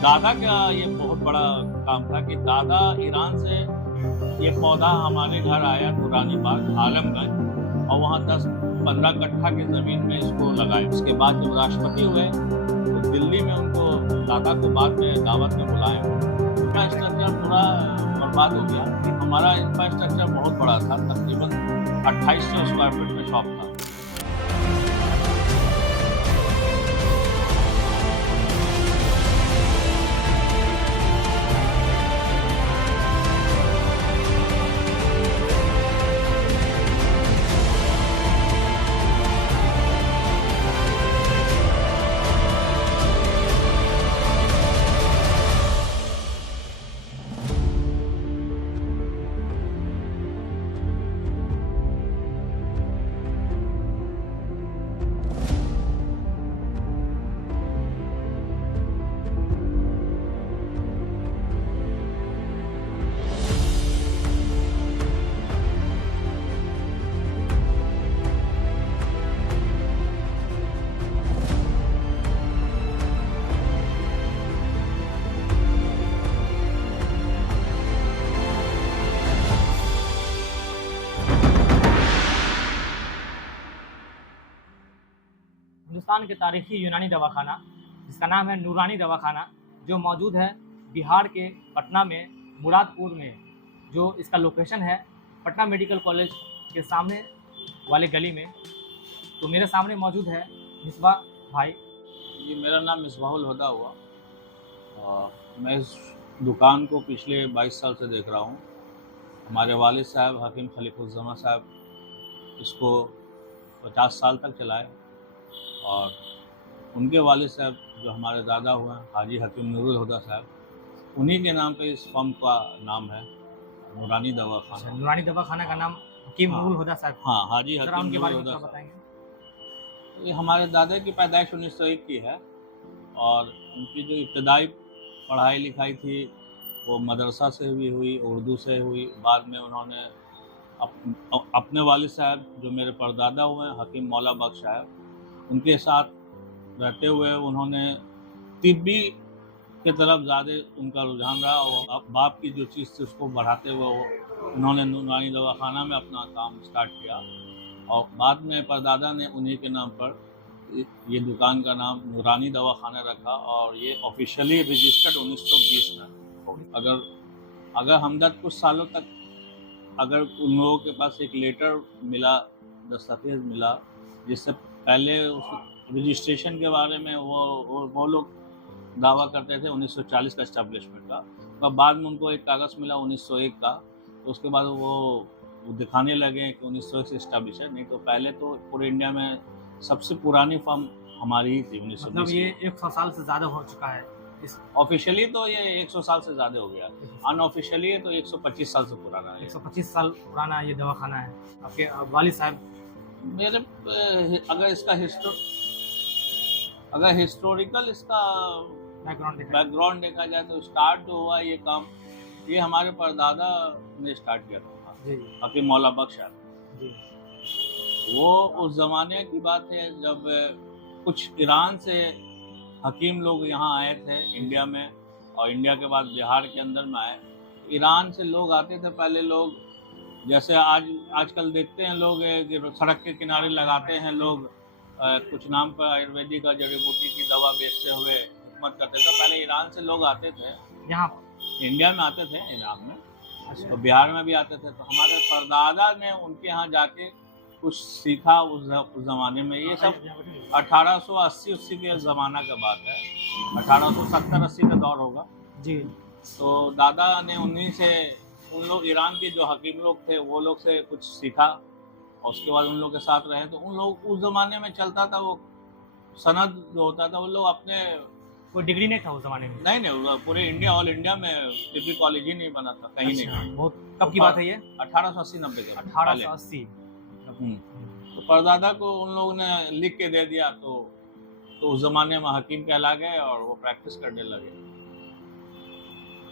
दादा का ये बहुत बड़ा काम था कि दादा ईरान से ये पौधा हमारे घर आया नूरानी बाग आलमगंज, और वहाँ 10-15 कट्ठा की ज़मीन में इसको लगाए। उसके बाद जब राष्ट्रपति हुए तो दिल्ली में उनको दादा को बाद में दावत में बुलाए। इंफ्रास्ट्रक्चर पूरा बर्बाद हो गया। हमारा इंफ्रास्ट्रक्चर बहुत बड़ा था, तकरीबन 2800 स्क्वायर फीट में शॉप था। हिंदुस्तान के तारीखी यूनानी दवाखाना जिसका नाम है नूरानी दवाखाना, जो मौजूद है बिहार के पटना में मुरादपुर में। जो इसका लोकेशन है पटना मेडिकल कॉलेज के सामने वाले गली में। तो मेरे सामने मौजूद है मिसबा भाई। जी, मेरा नाम मिसबाहुल हुदा हुआ। मैं इस दुकान को पिछले 22 साल से देख रहा हूँ। हमारे वालिद साहब हकीम खलीफुज़्ज़मा साहब इसको 50 साल तक चलाए, और उनके वालिद साहब जो हमारे दादा हुए हैं हाजी हकीम नूरुल हुदा साहब, उन्हीं के नाम पे इस फर्म का नाम है नूरानी दवाखाना। नूरानी दवाखाना का नाम हकीम नूरुल हुदा साहब। हाँ, हाजी जरा हकीम उनके बारे नूरुल में हुदा क्या साहब। बताएंगे? ये हमारे दादा की पैदाइश 1901 की है, और उनकी जो इब्तदाई पढ़ाई लिखाई थी वो मदरसा से भी हुई, उर्दू से हुई। बाद में उन्होंने अपने वालिद साहब जो मेरे परदादा हुए हैं हकीम मौला बख्श साहब, उनके साथ रहते हुए उन्होंने तिब्बी की तरफ ज़्यादा उनका रुझान रहा, और अब बाप की जो चीज़ थी उसको बढ़ाते हुए उन्होंने नूरानी दवाखाना में अपना काम स्टार्ट किया। और बाद में परदादा ने उन्हीं के नाम पर ये दुकान का नाम नूरानी दवाखाना रखा, और ये ऑफिशियली रजिस्टर्ड 1920 में। अगर हमदर्द कुछ सालों तक अगर उन लोगों के पास एक लेटर मिला, दस्तावेज मिला, जिससे पहले उस रजिस्ट्रेशन के बारे में वो लोग दावा करते थे 1940 का इस्टेब्लिशमेंट का, तो बाद में उनको एक कागज़ मिला 1901 का, तो उसके बाद वो दिखाने लगे कि 1901 से इस्टेब्लिश है। नहीं तो पहले तो पूरे इंडिया में सबसे पुरानी फर्म हमारी ही थी 1920। मतलब ये 100 साल से ज़्यादा हो चुका है। ऑफिशियली तो ये 100 साल से ज़्यादा हो गया, अनऑफिशियली तो 125 साल से पुराना है। 125 साल पुराना ये दवाखाना है। आपके वालिद साहब मेरे अगर हिस्टोरिकल इसका बैकग्राउंड देखा जाए तो स्टार्ट जो हुआ ये काम, ये हमारे परदादा ने स्टार्ट किया था हकीम मौला बख्श साहब। वो उस ज़माने की बात है जब कुछ ईरान से हकीम लोग यहाँ आए थे इंडिया में, और इंडिया के बाद बिहार के अंदर में आए। ईरान से लोग आते थे पहले। लोग जैसे आजकल देखते हैं लोग सड़क के किनारे लगाते हैं लोग कुछ नाम पर आयुर्वेदिक और जड़ी बूटी की दवा बेचते हुए हुकूमत करते थे। पहले ईरान से लोग आते थे, यहाँ इंडिया में आते थे, ईरान में, तो बिहार में भी आते थे। तो हमारे परदादा ने उनके यहाँ जाके कुछ सीखा उस ज़माने में। ये सब 1880 के ज़माना का बात है, 1870-80 का दौर होगा जी। तो दादा ने उन्हीं से, उन लोग ईरान के जो हकीम लोग थे वो लोग से कुछ सीखा, और उसके बाद उन लोग के साथ रहे। तो उन लोग उस ज़माने में चलता था वो सनद जो होता था, वो लोग अपने, कोई डिग्री नहीं था उस ज़माने में। नहीं, पूरे इंडिया, ऑल इंडिया में डिग्री कॉलेज ही नहीं बना था कहीं। अच्छा, नहीं। बहुत कब की बात है ये? 1880-90 के 1880। तो परदादा को उन लोगों ने लिख के दे दिया, तो उस ज़माने में हकीम कहला गए और वो प्रैक्टिस करने लगे।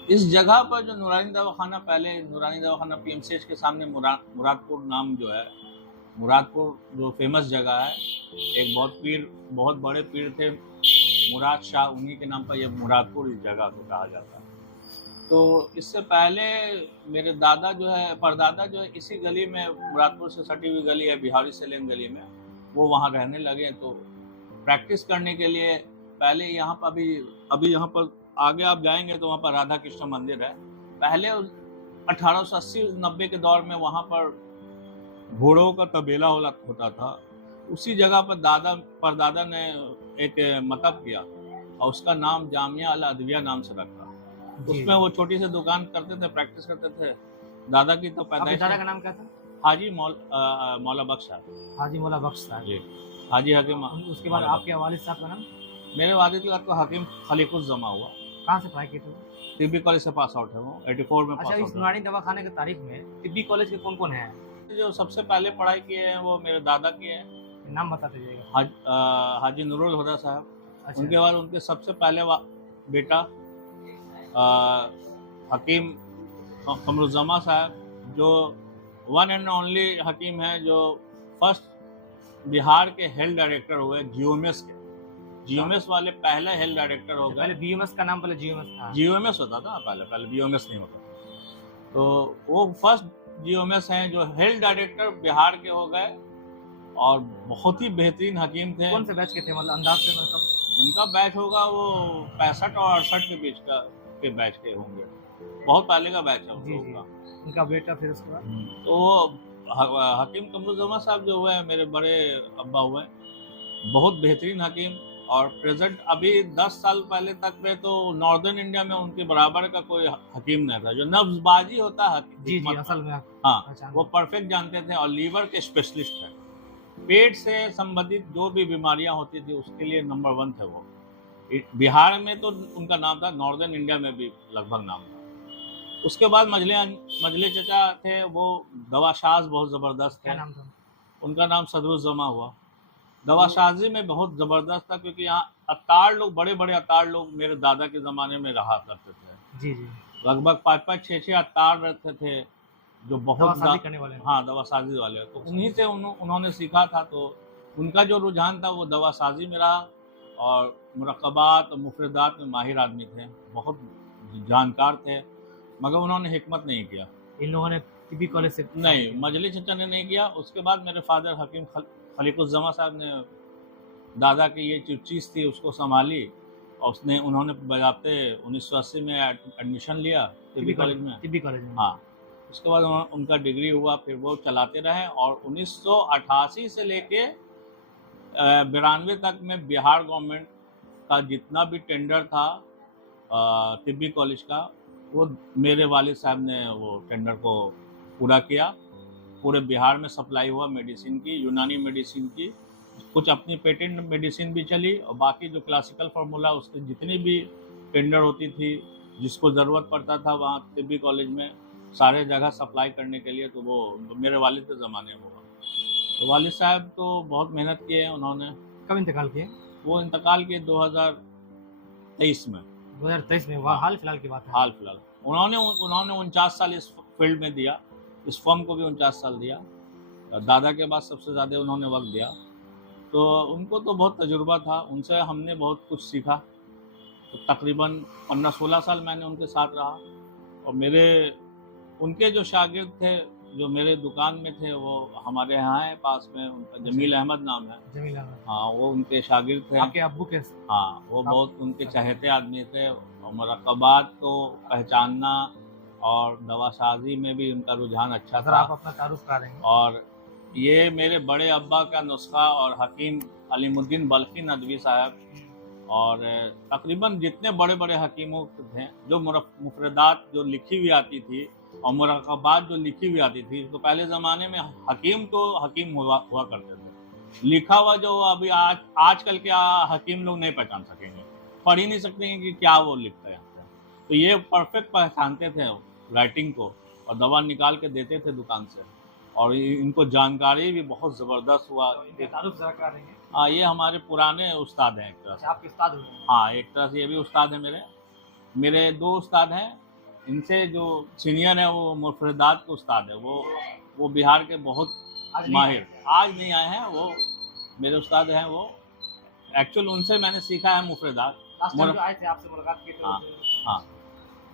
इस जगह पर जो नूरानी दवाखाना, पहले नूरानी दवाखाना PMCH के सामने मुरादपुर नाम जो है, मुरादपुर जो फेमस जगह है, एक बहुत बड़े पीर थे मुराद शाह, उन्हीं के नाम पर यह मुरादपुर इस जगह को कहा जाता है। तो इससे पहले मेरे दादा जो है, परदादा जो है, इसी गली में, मुरादपुर से सटी हुई गली है बिहारी सेलेन गली में, वो वहाँ रहने लगे। तो प्रैक्टिस करने के लिए पहले यहाँ पर अभी यहाँ पर आगे आप जाएंगे तो वहाँ पर राधा कृष्ण मंदिर है। पहले 1880-90 के दौर में वहाँ पर घोड़ों का तबेला होता था। उसी जगह पर परदादा ने एक मतब किया और उसका नाम जामिया अल अदविया नाम से रखा। उसमें वो छोटी सी दुकान करते थे, प्रैक्टिस करते थे। दादा की तो पैदाइश, दादा का नाम क्या था? हाजी मौला बख्श साहब। हाजी मौला बख्श साहब जी, हाजी हकीम। उसके बाद आपके वालिद साहब का नाम? मेरे वालिद का तो हकीम खलीकुज़्ज़मा हुआ। कहाँ से पढ़ाई की थी? तिब्बी कॉलेज से पास आउट है वो, 84 में। अच्छा, इस नूरानी दवाखाने की तारीख में तिब्बी कॉलेज के कौन कौन है? जो सबसे पहले पढ़ाई किए हैं वो मेरे दादा किए हैं। नाम बता दीजिएगा। हाजी नूरुल हुदा साहब। अच्छा। उनके बाद उनके सबसे पहले बेटा हकीम कमरुज़्ज़मा साहब, जो वन एंड ओनली हकीम हैं जो फर्स्ट बिहार के हेल्थ डायरेक्टर हुए जीओएमएस के। जीओएमएस वाले पहले हेल्थ डायरेक्टर हो गए। पहले बीएमएस का नाम पहले जीओएमएस था। जीओएमएस होता था पहले बीओएमएस नहीं होता था। तो वो फर्स्ट जीओएमएस हैं जो हेल्थ डायरेक्टर बिहार के हो गए और बहुत ही बेहतरीन हकीम थे। कौन से बैच के थे, मतलब अंदाज से? मतलब उनका बैच होगा वो 65 और 68 के बीच के बैच के होंगे। बहुत पहले का बैच है उनका। उनका बेटा फिर उसके बाद? तो वो हकीम कमरुज़्ज़मा साहब जो हुए मेरे बड़े अब्बा हुए, बहुत बेहतरीन हकीम। और प्रेजेंट अभी 10 साल पहले तक में तो नॉर्दर्न इंडिया में उनके बराबर का कोई हकीम नहीं था। जो नब्जबाजी होता है जी असल में, हाँ, वो परफेक्ट जानते थे और लीवर के स्पेशलिस्ट थे। पेट से संबंधित जो भी बीमारियां होती थी उसके लिए नंबर 1 थे वो। बिहार में तो उनका नाम था, नॉर्दर्न इंडिया में भी लगभग नाम था। उसके बाद मजले चचा थे, वो दवाशाज बहुत ज़बरदस्त थे। नाम था उनका नाम सदरुज़्ज़मा हुआ। दवाशाजी में बहुत ज़बरदस्त था क्योंकि यहाँ अतार लोग, बड़े बड़े अतार लोग मेरे दादा के ज़माने में रहा करते थे। जी। लगभग 5-5, 6-6 अतार रहते थे जो बहुत करने वाले। हाँ, दवासाजी वाले। तो उन्हीं से उन्होंने सीखा था। तो उनका जो रुझान था वो दवासाजी में रहा और मुरक्कबात और मुफरदात में माहिर आदमी थे, बहुत जानकार थे, मगर उन्होंने हिकमत नहीं किया। इन लोगों ने तिब्बी कॉलेज से नहीं, मजली चचा ने नहीं किया। उसके बाद मेरे फादर हकीम खलीकुज़्ज़मा साहब ने दादा की ये जो चीज़ थी उसको संभाली और उन्होंने बजाते 1980 में एडमिशन लिया तिब्बी कॉलेज में। हाँ, उसके बाद उनका डिग्री हुआ, फिर वो चलाते रहे और 1988 से लेके 92 तक में बिहार गवर्नमेंट का जितना भी टेंडर था तिब्बी कॉलेज का, वो मेरे वालिद साहब ने वो टेंडर को पूरा किया। पूरे बिहार में सप्लाई हुआ मेडिसिन की, यूनानी मेडिसिन की। कुछ अपनी पेटेंट मेडिसिन भी चली और बाकी जो क्लासिकल फार्मूला उसके जितनी भी टेंडर होती थी, जिसको ज़रूरत पड़ता था वहाँ तिब्बी कॉलेज में सारे जगह सप्लाई करने के लिए, तो वो मेरे वालिद के ज़माने में हुआ। तो वालिद साहब तो बहुत मेहनत किए हैं उन्होंने। कब इंतकाल किए? वो इंतकाल किए 2023 में। 2023 में? वह हाल फिलहाल की बात है? हाल फिलहाल। उन्होंने 49 साल इस फील्ड में दिया, इस फर्म को भी 49 साल दिया। दादा के बाद सबसे ज़्यादा उन्होंने वक्त दिया। तो उनको तो बहुत तजुर्बा था, उनसे हमने बहुत कुछ सीखा। तो तकरीबन 15-16 साल मैंने उनके साथ रहा। और उनके जो शागिर्द थे जो मेरे दुकान में थे, वो हमारे यहाँ है पास में, उनका जमील अहमद नाम है। जमील अहमद? हाँ, वो उनके शागिर्द थे। आपके अब्बू के? हाँ, वो बहुत उनके चहेते आदमी थे। और मुरक्कबात को पहचानना और दवासाजी में भी उनका रुझान अच्छा था। आप अपना तारुफ करा देंगे? और ये मेरे बड़े अब्बा का नुस्खा और हकीम अलीमुद्दीन बल्खी नदवी साहब और तकरीबन जितने बड़े बड़े हकीमों थे, जो मुफरदात जो लिखी हुई आती थी और मुरक्कबात जो लिखी हुई आती थी, तो पहले ज़माने में हकीम तो हकीम हुआ करते थे। लिखा हुआ जो अभी आजकल के हकीम लोग नहीं पहचान सकेंगे, पढ़ ही नहीं सकते हैं कि क्या वो लिखते हैं। तो ये परफेक्ट पहचानते थे राइटिंग को और दवा निकाल के देते थे दुकान से। और इनको जानकारी भी बहुत ज़बरदस्त हुआ। हाँ, ये हमारे पुराने उस्ताद हैं एक तरह से। आपके उस्ताद हुए? हाँ, एक तरह से ये भी उस्ताद हैं मेरे 2 उस्ताद हैं। इनसे जो सीनियर है वो मुफरदात के उस्ताद है, वो बिहार के बहुत माहिर। आज नहीं आए हैं, वो मेरे उस्ताद हैं। वो एक्चुअल उनसे मैंने सीखा है मुफरेदात। लास्ट टाइम मुर- जो आए थे आपसे मुलाकात की तो हाँ हाँ,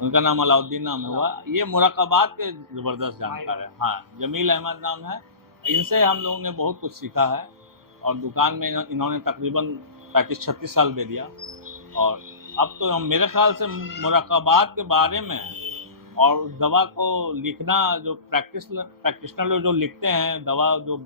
उनका नाम अलाउद्दीन नाम हुआ। ये मुराकाबात के ज़बरदस्त जानकार है। हाँ, जमील अहमद नाम है। इनसे हम लोगों ने बहुत कुछ सीखा है और दुकान में इन्होंने तकरीबन 35-36 साल दे दिया। और अब तो मेरे ख्याल से मुराकाबात के बारे में और उस दवा को लिखना, जो प्रैक्टिशनर लोग जो लिखते हैं दवा, जो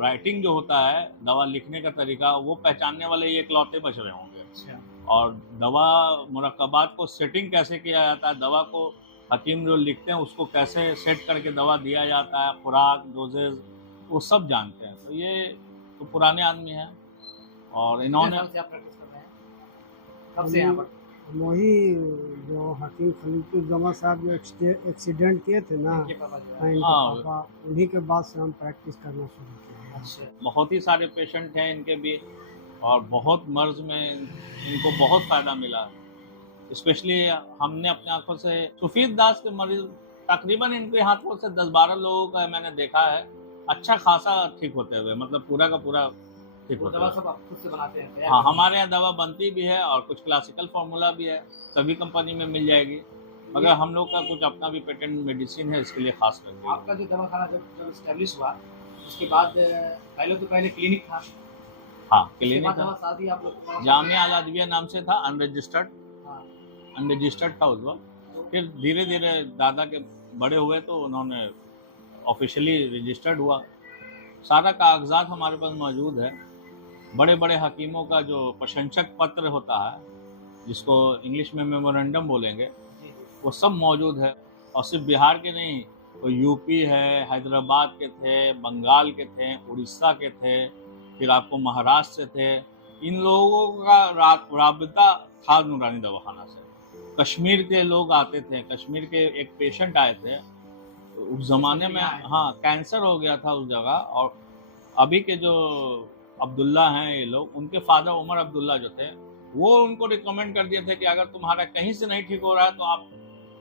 राइटिंग जो होता है दवा लिखने का तरीका, वो पहचानने वाले ये इकलौते बच रहे होंगे। अच्छा, और दवा मुरक्कबात को सेटिंग कैसे किया जाता है, दवा को हकीम जो लिखते हैं उसको कैसे सेट करके दवा दिया जाता है, खुराक, डोजेज, वो सब जानते हैं। तो ये तो पुराने आदमी हैं और कितने इन्होंने साल से आप प्रैक्टिस कर रहे हैं? कब से यहाँ पर? वही जो हकीम खलीकुज्जमा साहब जो एक्सीडेंट किए थे ना, ये पापा जो है। हाँ, इनके हाँ। पापा, उन्हीं के बाद से हम प्रैक्टिस करना शुरू किए। अच्छा, बहुत ही सारे पेशेंट हैं इनके भी और बहुत मर्ज में इनको बहुत फ़ायदा मिला। स्पेशली हमने अपनी आंखों से सुफीद दास के मरीज तकरीबन इनके हाथों से 10-12 लोगों का मैंने देखा है अच्छा खासा ठीक होते हुए, मतलब पूरा का पूरा ठीक वो होता दवा है। सब आप खुद से बनाते हैं? तैयार हाँ, करते हैं? हमारे यहाँ दवा बनती भी है और कुछ क्लासिकल फार्मूला भी है, सभी कंपनी में मिल जाएगी। मगर हम लोग का कुछ अपना भी पेटेंट मेडिसिन है, इसके लिए खास करके। आपका जो दवाखाना जब स्टैब्लिश हुआ उसके बाद पहले क्लिनिक था, हाँ, उसके क्लिनिक बाद दवा शादी आप लोग के पास- जामिया अल अदविया नाम से था, अनरजिस्टर्ड हाँ, था उस वक्त। फिर धीरे धीरे दादा के बड़े हुए तो उन्होंने ऑफिशियली रजिस्टर्ड हुआ। सारा कागजात हमारे पास मौजूद है। बड़े बड़े हकीमों का जो प्रशंसक पत्र होता है, जिसको इंग्लिश में मेमोरेंडम बोलेंगे, जी, जी। वो सब मौजूद है। और सिर्फ बिहार के नहीं, वो यूपी है, हैदराबाद के थे, बंगाल के थे, उड़ीसा के थे, फिर आपको महाराष्ट्र से थे। इन लोगों का राबता था नूरानी दवाखाना से। कश्मीर के लोग आते थे। कश्मीर के एक पेशेंट आए थे उस ज़माने में, हाँ, कैंसर हो गया था उस जगह। और अभी के जो अब्दुल्ला हैं ये लोग, उनके फादर उमर अब्दुल्ला जो थे, वो उनको रिकमेंड कर दिए थे कि अगर तुम्हारा कहीं से नहीं ठीक हो रहा है तो आप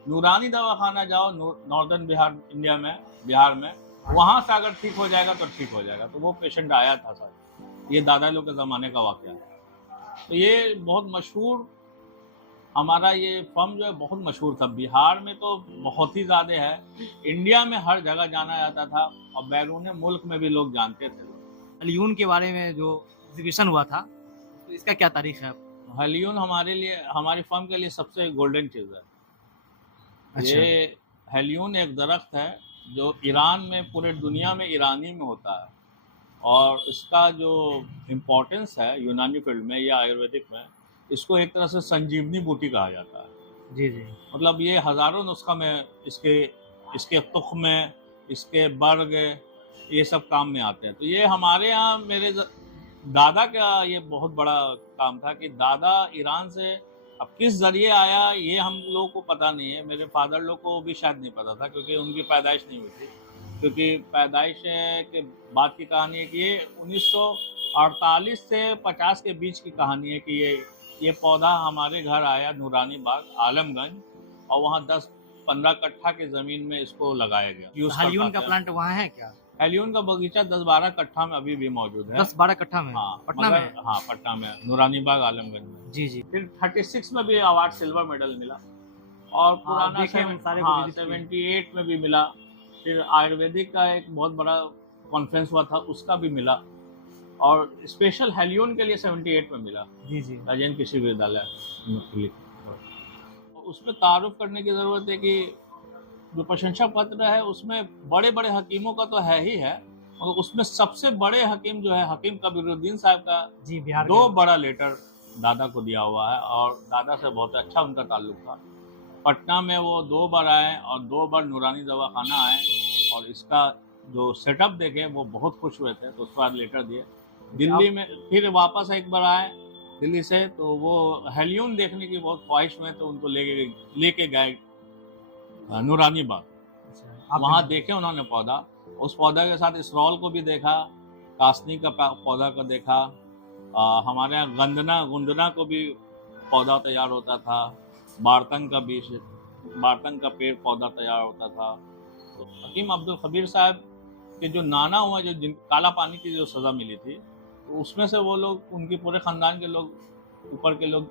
नूरानी दवाखाना जाओ, नॉर्दर्न बिहार, इंडिया में, बिहार में, वहाँ से अगर ठीक हो जाएगा तो ठीक हो जाएगा। तो वो पेशेंट आया था सर। ये दादा लोग के ज़माने का वाक़या है। तो ये बहुत मशहूर, हमारा ये फर्म जो है बहुत मशहूर था। बिहार में तो बहुत ही ज़्यादा है, इंडिया में हर जगह जाना जाता था और बैरून मुल्क में भी लोग जानते थे। हलियून के बारे में जो एग्जीबिशन हुआ था तो इसका क्या तारीख है? हलियून हमारे लिए, हमारी फर्म के लिए सबसे गोल्डन चीज़ है। अच्छा। ये हेलियून एक दरख्त है जो ईरान में, पूरे दुनिया में ईरानी में होता है। और इसका जो इम्पोर्टेंस है यूनानी फील्ड में या आयुर्वेदिक में, इसको एक तरह से संजीवनी बूटी कहा जाता है। जी जी। मतलब ये हज़ारों नुस्खा में, इसके तुख में, इसके बर्ग, ये सब काम में आते हैं। तो ये हमारे यहाँ मेरे दादा का ये बहुत बड़ा काम था कि दादा ईरान से अब किस ज़रिए आया ये हम लोगों को पता नहीं है। मेरे फादर लोग को भी शायद नहीं पता था क्योंकि उनकी पैदाइश नहीं हुई थी। क्योंकि पैदाइश के बाद की कहानी है कि ये 1948 से 50 के बीच की कहानी है कि ये पौधा हमारे घर आया नूरानी बाग, आलमगंज, और वहाँ 10-15 कट्ठा की ज़मीन में इसको लगाया गया। हलियून का प्लांट वहाँ है क्या? हेलियून का बगीचा 10-12 कट्ठा में अभी भी मौजूद है। 10-12 कट्ठा में? हाँ, पटना में? हाँ, पटना में, नूरानी बाग, आलमगंज में। जी जी। फिर 36 में भी अवार्ड, सिल्वर मेडल मिला। और पुराना देखे हम सारे को हाँ, visit किए। 78 में भी मिला। फिर आयुर्वेदिक का एक बहुत बड़ा कॉन्फ्रेंस हुआ था, उसका भी मिला। और स्पेशल हेलियून के लिए 78 में मिला, जी जी। राजेंद्र कृषि विश्वविद्यालय। उसमें तारुफ करने की ज़रूरत है कि जो प्रशंसा पत्र है उसमें बड़े बड़े हकीमों का तो है ही है, और उसमें सबसे बड़े हकीम जो है हकीम कबीरुद्दीन साहब का जी, बिहार 2 बड़ा लेटर दादा को दिया हुआ है। और दादा से बहुत अच्छा उनका ताल्लुक था। पटना में वो 2 बार आए और 2 बार नूरानी दवाखाना आए और इसका जो सेटअप देखे वो बहुत खुश हुए थे। तो उसके बाद लेटर दिए। दिल्ली में फिर वापस एक बार आए दिल्ली से, तो वो हेलियून देखने की बहुत ख्वाहिश में, तो उनको लेके गए नूरानी बाग। अच्छा, वहाँ देखे उन्होंने पौधा, उस पौधा के साथ इसरौल को भी देखा, कासनी का पौधा को देखा। हमारे यहाँ गुंदना को भी पौधा तैयार होता था, बारतंग का पेड़ पौधा तैयार होता था। तो हकीम अब्दुल खबीर साहब के जो नाना हुआ, जो काला पानी की जो सज़ा मिली थी, तो उसमें से वो लोग, उनके पूरे ख़ानदान के लोग, ऊपर के लोग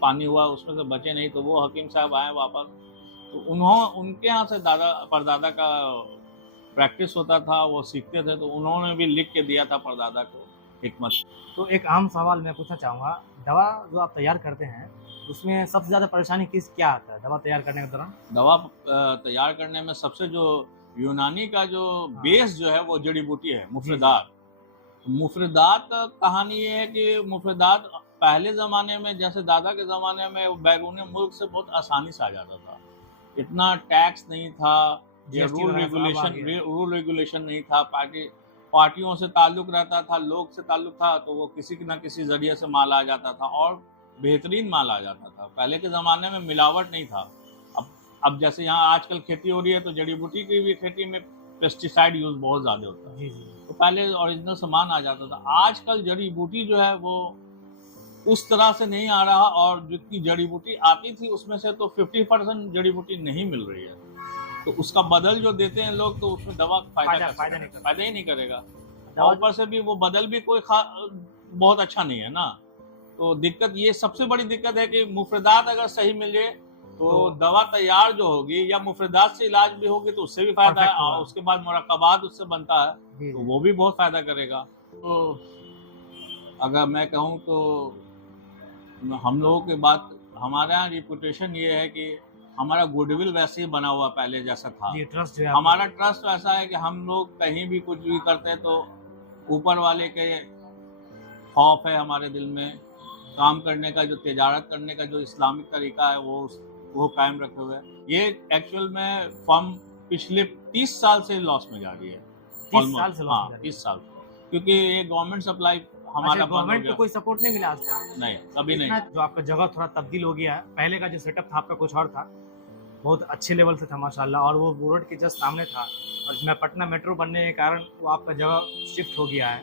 पानी हुआ उसमें से बचे नहीं, तो वो हकीम साहब आए वापस, तो उनके यहाँ से दादा परदादा का प्रैक्टिस होता था, वो सीखते थे, तो उन्होंने भी लिख के दिया था परदादा को हिकमत। तो एक आम सवाल मैं पूछना चाहूँगा, दवा जो आप तैयार करते हैं उसमें सबसे ज़्यादा परेशानी क्या आता है दवा तैयार करने के दौरान? दवा तैयार करने में सबसे जो यूनानी का जो बेस जो है वो जड़ी बूटी है, मुफरदात। मुफरदात का कहानी ये है कि मुफरदात पहले ज़माने में, जैसे दादा के ज़माने में, बैरून मुल्क से बहुत आसानी से आ जाता था, इतना टैक्स नहीं था, ये रूल रेगुलेशन नहीं था, पार्टियों से ताल्लुक़ रहता था, लोग से ताल्लुक़ था, तो वो किसी न किसी ज़रिए से माल आ जाता था और बेहतरीन माल आ जाता था। पहले के ज़माने में मिलावट नहीं था। अब जैसे यहाँ आजकल खेती हो रही है, तो जड़ी बूटी की भी खेती में पेस्टिसाइड यूज़ बहुत ज़्यादा होता है, तो पहले ओरिजिनल सामान आ जाता था। आजकल जड़ी बूटी जो है वो उस तरह से नहीं आ रहा, और जितनी जड़ी बूटी आती थी उसमें से तो 50% जड़ी बूटी नहीं मिल रही है, तो उसका बदल जो देते हैं लोग, तो उसमें दवा फायदा ही नहीं करेगा। ऊपर से भी वो बदल भी कोई बहुत अच्छा नहीं है ना, तो दिक्कत ये सबसे बड़ी दिक्कत है कि मुफरदात अगर सही मिल जाए तो दवा तैयार जो होगी, या मुफरदात से इलाज भी होगी तो उससे भी फायदा है, और उसके बाद मुरक्कबात उससे बनता है तो वो भी बहुत फायदा करेगा। तो अगर मैं कहूँ तो हम लोगों के बात, हमारे यहाँ रिपुटेशन ये है कि हमारा गुडविल वैसे ही बना हुआ पहले जैसा था, ट्रस्ट है हमारा ट्रस्ट ऐसा है कि हम लोग कहीं भी कुछ भी करते हैं तो ऊपर वाले के खौफ है हमारे दिल में, काम करने का, जो तिजारत करने का जो इस्लामिक तरीका है वो कायम रखे हुए है। ये एक्चुअल में फर्म पिछले 30 साल से लॉस में जा रही है। 30 साल से लॉस में जा रही है? 30 साल, क्योंकि ये गवर्नमेंट सप्लाई हमारा गवर्नमेंट को कोई सपोर्ट नहीं मिला आज तक? नहीं, कभी नहीं। जो आपका जगह थोड़ा तब्दील हो गया है, पहले का जो सेटअप था आपका कुछ और था, बहुत अच्छे लेवल से था माशाल्लाह, और वो रोड के जस्ट सामने था, और मैं पटना मेट्रो बनने के कारण वो आपका जगह शिफ्ट हो गया है,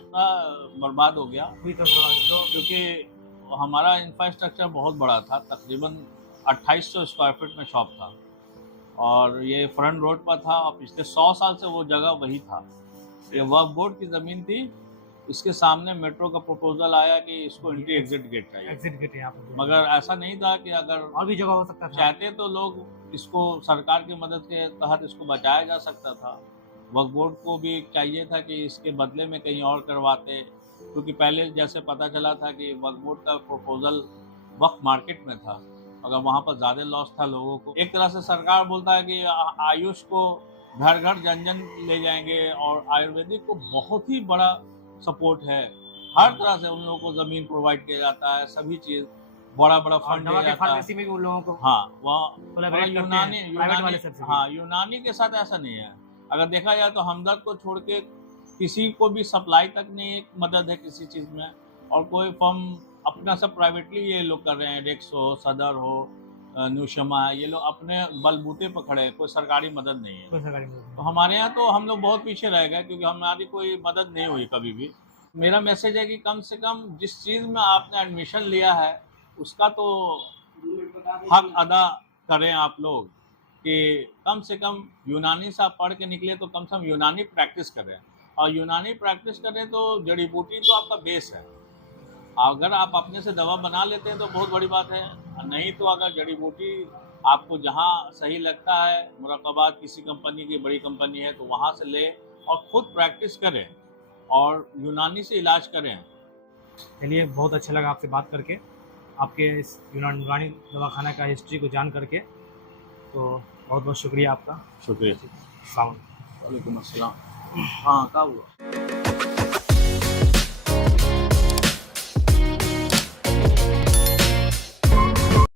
बर्बाद हो गया। तो क्योंकि हमारा इंफ्रास्ट्रक्चर बहुत बड़ा था, तकरीबन 2800 स्क्वायर फीट में शॉप था, और ये फ्रंट रोड पर था, और पिछले 100 साल से वो जगह वही था। ये वक्फ बोर्ड की ज़मीन थी, इसके सामने मेट्रो का प्रपोजल आया कि इसको एंट्री एग्जिट गेट चाहिए, एग्जिट गेट यहाँ पे, मगर ऐसा नहीं था कि अगर और भी जगह हो सकता था, चाहते तो लोग इसको सरकार की मदद के तहत इसको बचाया जा सकता था। वक्फ बोर्ड को भी चाहिए था कि इसके बदले में कहीं और करवाते, क्योंकि पहले जैसे पता चला था कि वक्फ बोर्ड का प्रपोजल वक्फ मार्केट में था, अगर वहाँ पर ज़्यादा लॉस था लोगों को। एक तरह से सरकार बोलता है कि आयुष को घर घर जन जन ले जाएंगे, और आयुर्वेदिक को बहुत ही बड़ा सपोर्ट है, हर तरह से उन लोगों को ज़मीन प्रोवाइड किया जाता है, सभी चीज़ बड़ा फंड दिया जाता है। में भी उन लोगों को, हाँ, वह यूनानी के साथ ऐसा नहीं है। अगर देखा जाए तो हमदर्द को छोड़ के किसी को भी सप्लाई तक नहीं एक मदद है किसी चीज़ में, और कोई फर्म अपना सब प्राइवेटली ये लोग कर रहे हैं, रेक्स हो, सदर हो, न्यूशमा है, ये लोग अपने बलबूते पर खड़े हैं, कोई सरकारी मदद नहीं है। तो हमारे यहाँ तो हम लोग बहुत पीछे रह गए, क्योंकि हमारी कोई मदद नहीं हुई कभी भी। मेरा मैसेज है कि कम से कम जिस चीज़ में आपने एडमिशन लिया है उसका तो हक अदा करें आप लोग, कि कम से कम यूनानी से आप पढ़ के निकले तो कम से कम यूनानी प्रैक्टिस करें, और यूनानी प्रैक्टिस करें तो जड़ी बूटी तो आपका बेस है। अगर आप अपने से दवा बना लेते हैं तो बहुत बड़ी बात है, नहीं तो अगर जड़ी बूटी आपको जहाँ सही लगता है, मुरक्कबात किसी कंपनी की बड़ी कंपनी है तो वहाँ से ले और ख़ुद प्रैक्टिस करें और यूनानी से इलाज करें। चलिए, बहुत अच्छा लगा आपसे बात करके, आपके इस यूनानी दवाखाना का हिस्ट्री को जान करके, तो बहुत बहुत शुक्रिया आपका। शुक्रिया। अस्सलाम वालेकुम। वालेकुम अस्सलाम। हाँ, क्या हुआ?